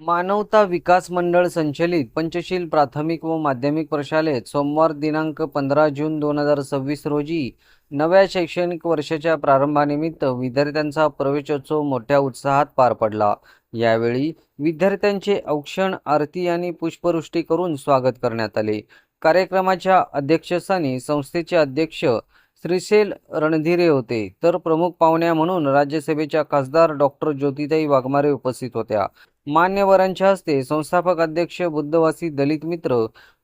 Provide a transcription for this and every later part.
मानवता विकास मंडळ संचलित पंचशील प्राथमिक व माध्यमिक प्रशालेत सोमवार दिनांक 15 जून 2026 रोजी नव्या शैक्षणिक वर्षाच्या प्रारंभानिमित्त विद्यार्थ्यांचा प्रवेशोत्सव मोठ्या उत्साहात पार पडला। यावेळी विद्यार्थ्यांचे औक्षण, आरती आणि पुष्पवृष्टी करून स्वागत करण्यात आले। कार्यक्रमाच्या अध्यक्षस्थानी संस्थेचे अध्यक्ष श्रीशैल रणधीरे होते, तर प्रमुख पाहुण्या म्हणून राज्यसभेच्या खासदार डॉक्टर ज्योतिताई वाघमारे उपस्थित होत्या। मान्यवरांच्या हस्ते संस्थापक अध्यक्ष बुद्धवासी दलित मित्र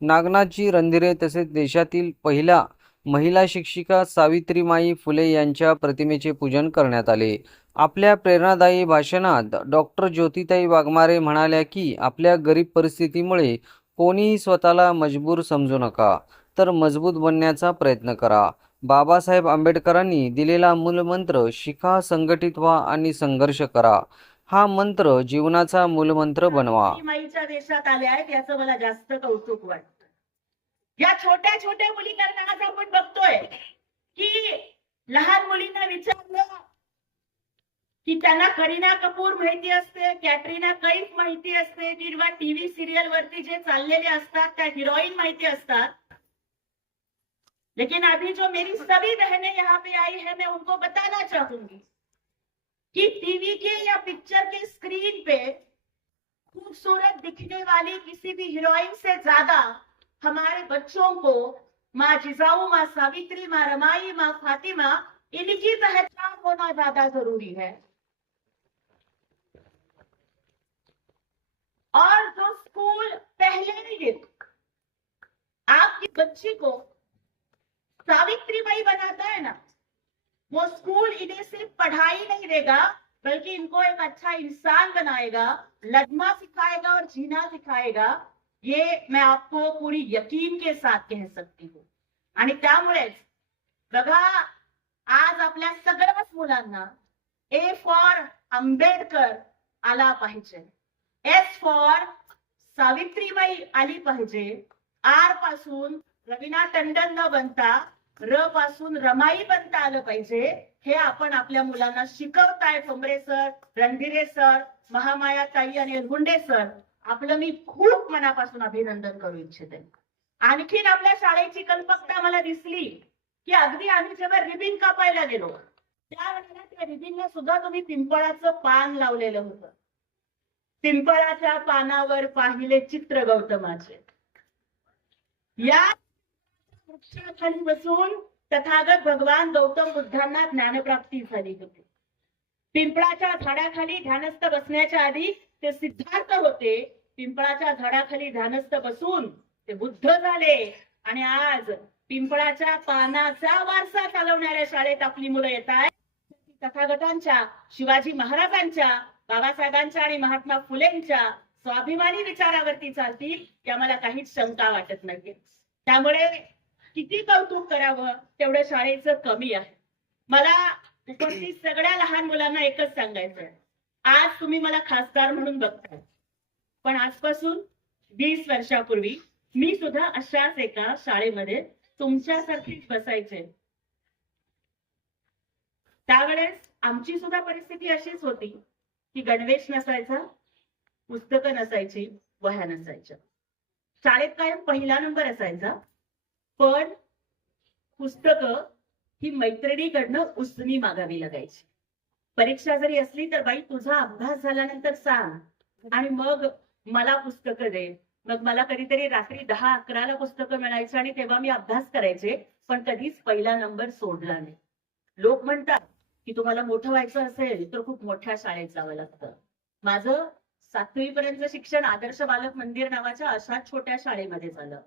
नागनाथजी रणधीरे तसेच देशातील पहिल्या महिला शिक्षिका सावित्रीमाई फुले यांच्या प्रतिमेचे पूजन करण्यात आले। आपल्या प्रेरणादायी भाषणात डॉक्टर ज्योतिताई वाघमारे म्हणाल्या की आपल्या गरीब परिस्थितीमुळे कोणीही स्वतःला मजबूर समजू नका, तर मजबूत बनण्याचा प्रयत्न करा। बाबासाहेब आंबेडकरांनी दिलेला मूलमंत्र शिका, संघटित व्हा आणि संघर्ष करा हा मंत्र जीवनाचा मूलमंत्र बनवा। माईच्या देशात आल्या आहेत याचं मला जास्त कौतुक वाटतं। या छोट्या छोट्या मुलींना आज आपण बघतोय की लहान मुलींना विचारलं की त्यांना करीना कपूर माहिती असते, कॅटरीना कैफ माहिती असते, किंवा टीव्ही सिरियल वरती जे चाललेले असतात त्या हिरोईन माहिती असतात, लेकिन अभी जो मेरी सभी बहनें यहाँ पे आई है मैं उनको बताना चाहूंगी कि टीवी के या पिक्चर के स्क्रीन पे खूबसूरत दिखने वाली किसी भी हीरोइन से ज्यादा हमारे बच्चों को माँ जिजाऊ, माँ सावित्री, माँ रमाई, माँ फातिमा, इनकी पहचान होना ज्यादा जरूरी है। और जो स्कूल पहले ही दिन आपकी बच्ची को सावित्रीबाई बनाता है ना, वो स्कूल इन्हें सिर्फ पढ़ाई नहीं देगा बल्कि इनको एक अच्छा इंसान बनाएगा, लड़ना सिखाएगा और जीना सिखाएगा। ये मैं आपको पूरी यकीन के साथ कह सकती हूँ। आणि त्यामुळेच बघा, आज आपल्या सगळ्याच मुलांना ए फॉर आंबेडकर आला पाहिजे, एस फॉर सावित्रीबाई आली पाहिजे, आर पासून रवीना टंडन न बनता र पासून रमाई बनता आलं पाहिजे। हे आपण आपल्या मुलांना शिकवताय ठोंबरे सर, रणधीरे सर, महामाया ताई आणि एलगुंडे सर, आपलं मी खूप मनापासून अभिनंदन करू इच्छिते। आणखीन आपल्या शाळेची कल्पकता मला दिसली की अगदी आम्ही जेव्हा रिबिन कापायला गेलो त्यावेळेला त्या रिबिनला सुद्धा तुम्ही पिंपळाचं पान लावलेलं होतं। पिंपळाच्या पानावर पाहिले चित्र गौतमाचे। या वृक्षाखाली बसून तथागत भगवान गौतम बुद्धांना ज्ञानप्राप्ती झाली होती। पिंपळाच्या झाडाखाली ध्यानस्थ बसण्याच्या आधी ते सिद्धार्थ होते, पिंपळाच्या झाडाखाली ध्यानस्थ बसून ते बुद्ध झाले। आणि आज पिंपळाच्या पानाचा वारसा चालवणाऱ्या शाळेत आपली मुलं येत आहेत, तथागतांच्या, शिवाजी महाराजांच्या, बाबासाहेबांच्या आणि महात्मा फुलेंच्या स्वाभिमानी विचारावरती चालतील, या मला काहीच शंका वाटत नाही। त्यामुळे किती कौतुक करावं तेवढं शाळेचं कमी आहे। मला उपस्थित सगळ्या लहान मुलांना एकच सांगायचंय, आज तुम्ही मला खासदार म्हणून बघताय, पण आजपासून 20 वर्षापूर्वी मी सुद्धा अशाच एका शाळेमध्ये तुमच्यासारखीच बसायचे। त्यावेळेस आमची सुद्धा परिस्थिती अशीच होती की गणवेश नसायचा, पुस्तकं नसायची, वह्या नसायच्या, शाळेत कायम पहिला नंबर असायचा, पण पुस्तकं ही मैत्रिणीकडनं उसनी मागावी लागायची। परीक्षा जरी असली तर बाई तुझा अभ्यास झाल्यानंतर सांग आणि मग मला पुस्तकं दे। मग मला कधीतरी रात्री 10-11ला पुस्तकं मिळायची आणि तेव्हा मी अभ्यास करायचे, पण कधीच पहिला नंबर सोडला नाही। लोक म्हणतात की तुम्हाला मोठं व्हायचं असेल तर खूप मोठ्या शाळेत जावं लागतं। माझं 7वी पर्यंत शिक्षण आदर्श बालक मंदिर नावाच्या अशाच छोट्या शाळेमध्ये झालं।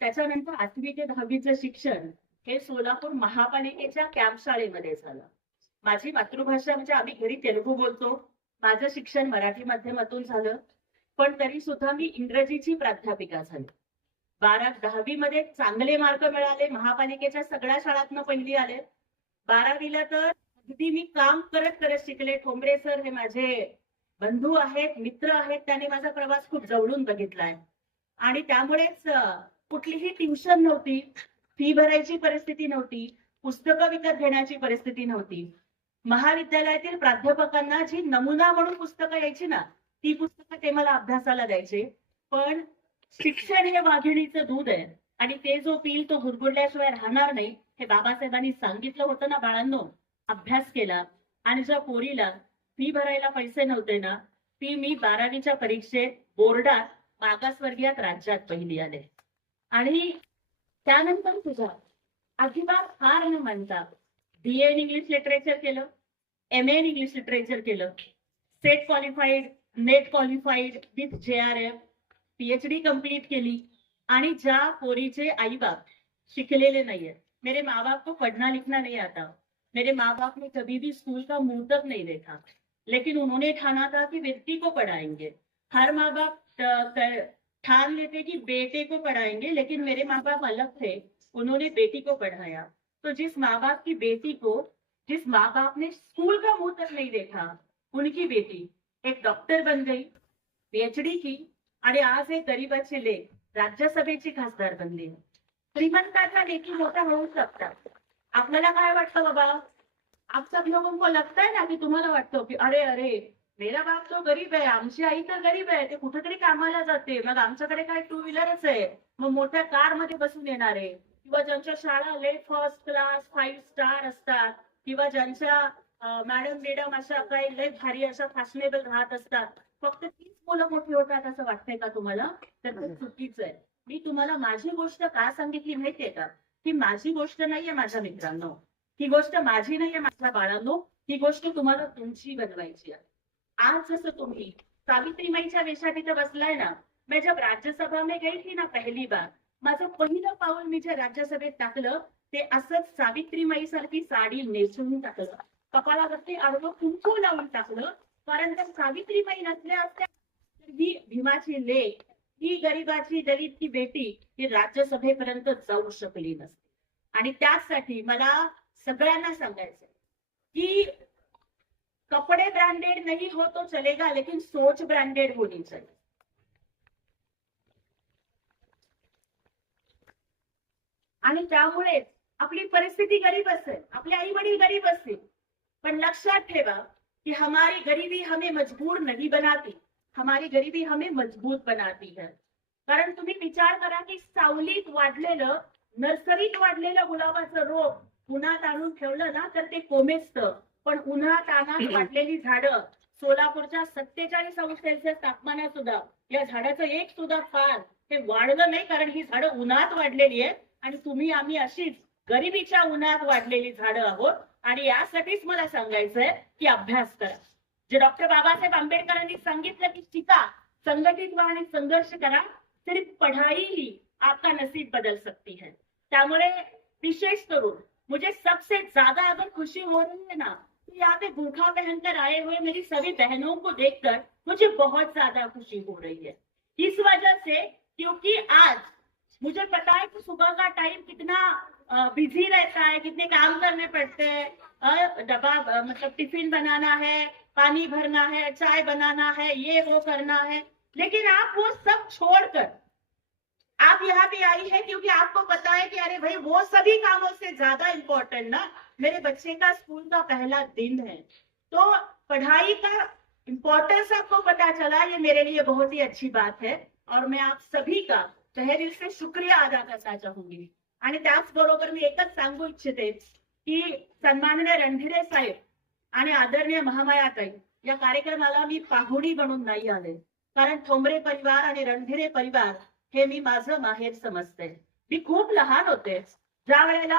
त्याच्यानंतर 8वी ते 10वीचं शिक्षण हे सोलापूर महापालिकेच्या कॅम्प शाळेमध्ये झालं। माझी मातृभाषा म्हणजे आम्ही घरी तेलुगू बोलतो, माझं शिक्षण मराठी माध्यमातून झालं, पण तरी सुद्धा मी इंग्रजीची प्राध्यापिका झाली। 12-10वी मध्ये चांगले मार्क मिळाले, महापालिकेच्या सगळ्या शाळांतनं पहिली आले। 12वीला तर अगदी मी काम करत करत शिकले। ठोंबरे सर हे माझे बंधू आहेत, मित्र आहेत, त्याने माझा प्रवास खूप जवळून बघितलाय आणि त्यामुळेच कुठलीही ट्युशन नव्हती, फी भरायची परिस्थिती नव्हती, पुस्तकं विकत घेण्याची परिस्थिती नव्हती। महाविद्यालयातील प्राध्यापकांना जी नमुना म्हणून पुस्तकं यायची ना, ती पुस्तकं ते मला अभ्यासाला द्यायचे. पण शिक्षण हे वाघिणीचं दूध आहे आणि ते जो पिल तो गुरगुरल्याशिवाय राहणार नाही हे बाबासाहेबांनी सांगितलं होतं ना बाळांनो. अभ्यास केला आणि ज्या पोरीला फी भरायला पैसे नव्हते ना, ती मी 12वीच्या परीक्षेत बोर्डात मागासवर्गीयात राज्यात पहिली आले. आणि त्यानंतर तुझा अजिबात हार न मानता BA इन इंग्लिश लिटरेचर केलं, MA इन इंग्लिश लिटरेचर केलं, set qualified, net qualified with JRF, PhD complete केली. आणि ज्या पोरीचे आई बाप शिकलेले नहीं है, मेरे माँ बाप को पढ़ना लिखना नहीं आता, मेरे माँ बाप ने कभी भी स्कूल का मुंह तक नहीं देखा, लेकिन उन्होंने ठाना था कि बेटी को पढ़ाएंगे. हर माँ बाप ठान लेते कि बेटे को पढ़ाएंगे, लेकिन मेरे माँ बाप अलग थे, उन्होंने बेटी को पढ़ाया. तो जिस माँ बाप की बेटी को, जिस माँ बाप ने स्कूल का मुंह तक नहीं देखा, उनकी बेटी एक डॉक्टर बन गई, PhD की आणि आज एक गरीबाचे लेख राज्यसभेची खासदार बनली. श्रीमंतांना लेखी मोठा होऊ शकतात. आपल्याला काय वाटतं बाबा? आप सब लोगों को लगता है ना की तुम्हाला वाटतं की अरे अरे मेरा बाप तो गरीब आहे, आमची आई तर गरीब आहे, ते कुठेतरी कामाला जाते, मग आमच्याकडे काय 2 व्हीलरच आहे, मग मोठ्या कार मध्ये बसून येणार आहे. किंवा ज्यांच्या शाळा लय फर्स्ट क्लास 5 स्टार असतात, किंवा ज्यांच्या मॅडम अशा काही लय भारी अशा फॅशनेबल राहत असतात, फक्त तीच मुलं मोठी होतात असं वाटतंय का तुम्हाला? तर ते चुकीचं आहे. मी तुम्हाला माझी गोष्ट का सांगितली माहितीये का? ही माझी गोष्ट नाहीये माझ्या मित्रांनो, ही गोष्ट माझी नाहीये माझ्या बाळांनो, ही गोष्ट तुम्हाला तुमची बनवायची आहे. आज जसं तुम्ही सावित्रीमाईच्या वेशात इथं बसलाय ना, मैं जब राज्यसभा में गई थी ना पहली बार, माझं पहिलं पाऊल मी जे राज्यसभेत टाकलं ते असंच सावित्रीमाई सारखी साडी नेसून टाकलं, कपाळावरती आडवं कुंकू लावून टाकलं. कारण त्या सावित्रीमाई नसल्या असत्या तर ही भीमाची लेक, ही गरिबाची दलितची बेटी ही राज्यसभेपर्यंत जाऊ शकली नसती. आणि त्यासाठी मला सगळ्यांना सांगायचं की कपड़े ब्रांडेड नहीं हो तो चलेगा, लेकिन सोच ब्रांडेड होनी चाहिए. आणि त्यामुळे आपली परिस्थिती गरीब असेल, आपले आई वडील गरीब असतील, पण लक्षात ठेवा कि हमारी गरीबी हमें मजबूर नहीं बनाती, हमारी गरीबी हमें मजबूत बनाती है. कारण तुम्ही विचार करा की सावलीत वाढलेलं, नर्सरीत वाढलेलं गुलाबाचं रोप उन्हात आणून ठेवलं ना तर ते कोमेजतं. पण उन्हात आणत वाढलेली झाडं सोलापूरच्या 47 अंश सेल्सिअस तापमानात सुद्धा या झाडाचं एक सुद्धा पान हे वाढलं नाही, कारण ही झाडं उन्हात वाढलेली आहे. आणि तुम्ही आम्ही अशीच गरिबीच्या उन्हात वाढलेली झाडं आहोत. आणि यासाठीच मला सांगायचंय की अभ्यास करा. जे डॉक्टर बाबासाहेब आंबेडकरांनी सांगितलं की शिका, संघटित व्हा आणि संघर्ष करा, सिर्फ पढ़ाई ही आपका नसीब बदल सकती है. त्यामुळे विशेष करून मुझे सबसे ज्यादा अगर खुशी हो रही है ना, तो यहाँ पे बुर्खा पहनकर आए हुए मेरी सभी बहनों को देखकर मुझे बहुत ज्यादा खुशी हो रही है. इस वजह से क्योंकि आज मुझे पता है कि सुबह का टाइम कितना बिजी रहता है, कितने काम करने पड़ते हैं, डब्बा मतलब टिफिन बनाना है, पानी भरना है, चाय बनाना है, ये वो करना है, लेकिन आप वो सब छोड़कर आप यहाँ पे आई है क्योंकि आपको पता है कि अरे भाई वो सभी कामों से ज्यादा इम्पोर्टेंट ना मेरे बच्चे का स्कूल का पहला दिन है. तो पढ़ाई का इम्पोर्टेंस आपको पता चला, ये मेरे लिए बहुत ही अच्छी बात है. और मैं आप सभी का तहे दिल से शुक्रिया अदा करना चाहूंगी. आणि त्याचबरोबर मी एकच सांगू इच्छिते की सन्माननीय रणधीरे साहेब आणि आदरणीय महामायाताई या कार्यक्रमाला मी पाहुणी म्हणून नाही आले, कारण ठोंबरे परिवार आणि रणधीरे परिवार हे मी माझं माहेर समजते. मी खूप लहान होते ज्या वेळेला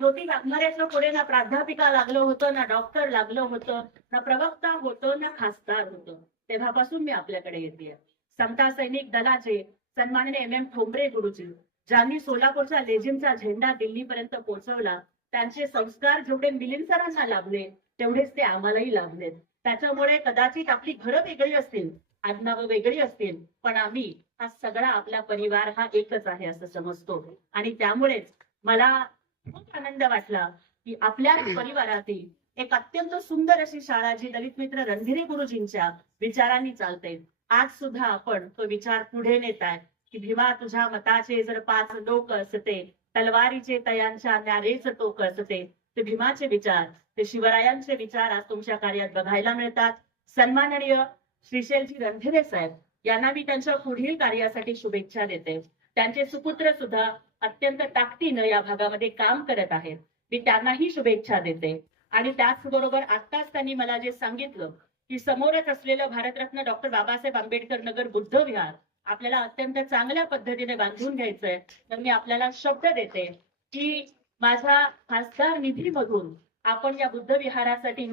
ज्योती वाघमारेच्या पुढे ना प्राध्यापिका लागलं होतं, ना डॉक्टर लागलं होतं, ना प्रवक्ता होतं, ना खासदार होतं. तेव्हापासून मी आपल्याकडे येते. समता सैनिक दलाचे सन्माननीय MM ठोंबरे गुरुजी ज्यांनी सोलापूरच्या लेझिमचा झेंडा दिल्लीपर्यंत पोहोचवला, त्यांचे संस्कार जेवढे मिलिंद सरांना लाभले तेवढेच ते आम्हालाही लाभलेत. त्याच्यामुळे कदाचित आपली घरं वेगळी असतील, आडनावं वेगळी असतील, पण आम्ही हा सगळा आपला परिवार हा एकच आहे असं समजतो. आणि त्यामुळेच मला खूप आनंद वाटला की आपल्या परिवारातील एक अत्यंत सुंदर अशी शाळा जी दलित मित्र रणधीरे गुरुजींच्या विचारांनी चालते, आज सुद्धा आपण तो विचार पुढे नेताय की भीमा तुझ्या मताचे जर 5 लोक असते, तलवारीचे तयांच्या न्यारेच टोक असते. ते भीमाचे विचार, ते शिवरायांचे विचार आज तुमच्या कार्यात बघायला मिळतात. सन्माननीय श्रीशैलजी रणधिरे साहेब यांना मी त्यांच्या पुढील कार्यासाठी शुभेच्छा देते. त्यांचे सुपुत्र सुद्धा अत्यंत ताकदीनं या भागामध्ये काम करत आहेत. मी त्यांनाही शुभेच्छा देते. आणि त्याचबरोबर आत्ताच त्यांनी मला जे सांगितलं की समोरच असलेलं भारतरत्न डॉक्टर बाबासाहेब आंबेडकर नगर बुद्ध विहार आपल्याला अत्यंत चांगल्या पद्धतीने बांधून घ्यायचंय, तर मी आपल्याला शब्द देते की माझ्या खासदार निधीमधून आपण या बुद्ध विहारासाठी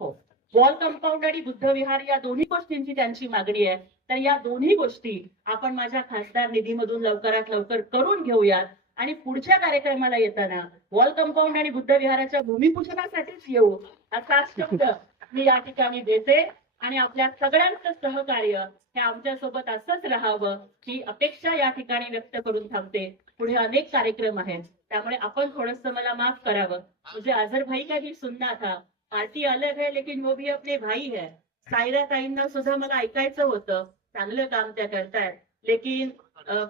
हो, वॉल कंपाऊंड आणि बुद्ध विहार या दोन्ही गोष्टींची त्यांची मागणी आहे. तर या दोन्ही गोष्टी आपण माझ्या खासदार निधीमधून लवकरात लवकर करून घेऊयात आणि पुढच्या कार्यक्रमाला येताना वॉल कंपाऊंड आणि बुद्ध विहाराच्या भूमिपूजनासाठीच येऊ असा शब्द मी या ठिकाणी देते. आणि आपल्या सगळ्यांचं सहकार्य हे आमच्या सोबत असंच राहावं ही अपेक्षा या ठिकाणी व्यक्त करून थांबते. पुढे अनेक कार्यक्रम आहेत, त्यामुळे आपण थोडंसं मला माफ करावं. मुझे अजहर भाई का भी सुनना था, पार्टी अलग है लेकिन वो भी अपने भाई है. सायरा ताईंना सुद्धा मला ऐकायचं होतं, चांगलं काम त्या करतायत, लेकिन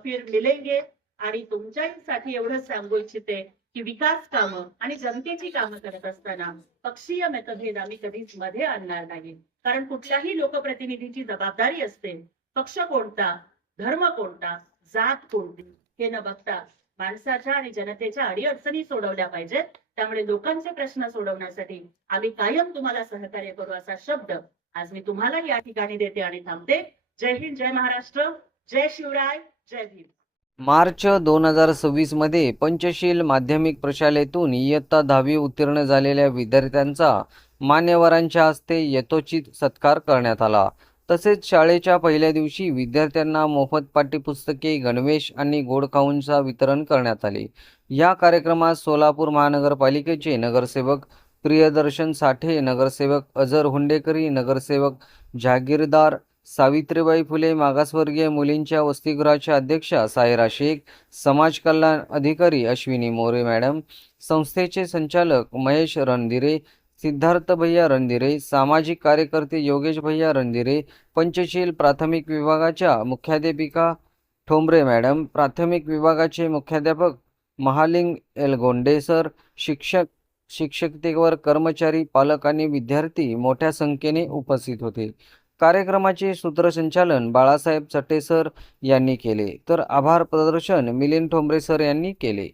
फिर मिलेंगे. आणि तुमच्यासाठी एवढंच सांगू इच्छिते की विकास कामं आणि जनतेची कामं करत असताना पक्षीय मतभेद आम्ही कधीच मध्ये आणणार नाही. कारण कुठल्याही लोकप्रतिनिधीची जबाबदारी असते पक्ष कोणता, धर्म कोणता, जात कोणती हे न बघता माणसाच्या आणि जनतेच्या अडीअडचणी सोडवल्या पाहिजेत. त्यामुळे लोकांचे प्रश्न सोडवण्यासाठी आम्ही कायम तुम्हाला सहकार्य करू असा शब्द आज मी तुम्हाला या ठिकाणी देते आणि थांबते. जय हिंद, जय महाराष्ट्र, जय शिवराय, जय भीम. मार्च 2026 मध्ये पंचशील माध्यमिक प्रशालेतून इयत्ता 10वी उत्तीर्ण झालेल्या विद्यार्थ्यांचा मान्यवरांच्या हस्ते यथोचित सत्कार करण्यात आला. तसेच शाळेच्या पहिल्या दिवशी विद्यार्थ्यांना मोफत पाठ्यपुस्तके, गणवेश आणि गोड खाऊंचा वितरण करण्यात आले. या कार्यक्रमात सोलापूर महानगरपालिकेचे नगरसेवक प्रियदर्शन साठे, नगरसेवक अजर हुंडेकरी, नगरसेवक जहागीरदार, सावित्रीबाई फुले मागासवर्गीय मुलींच्या वसतिगृहाच्या अध्यक्षा सायरा शेख, समाज कल्याण अधिकारी अश्विनी मोरे मॅडम, संस्थेचे संचालक महेश रणदिरे, सिद्धार्थ भैया रणदिरे, सामाजिक कार्यकर्ते योगेश भैया रणदिरे, पंचशील प्राथमिक विभागाच्या मुख्याध्यापिका ठोंबरे मॅडम, प्राथमिक विभागाचे मुख्याध्यापक महालिंग एलगोंडे सर, शिक्षकेतर कर्मचारी, पालक आणि विद्यार्थी मोठ्या संख्येने उपस्थित होते. कार्यक्रमाचे सूत्रसंचालन बाळासाहेब चटे सर यांनी केले, तर आभार प्रदर्शन मिलिंद ठोंबरे सर यांनी केले.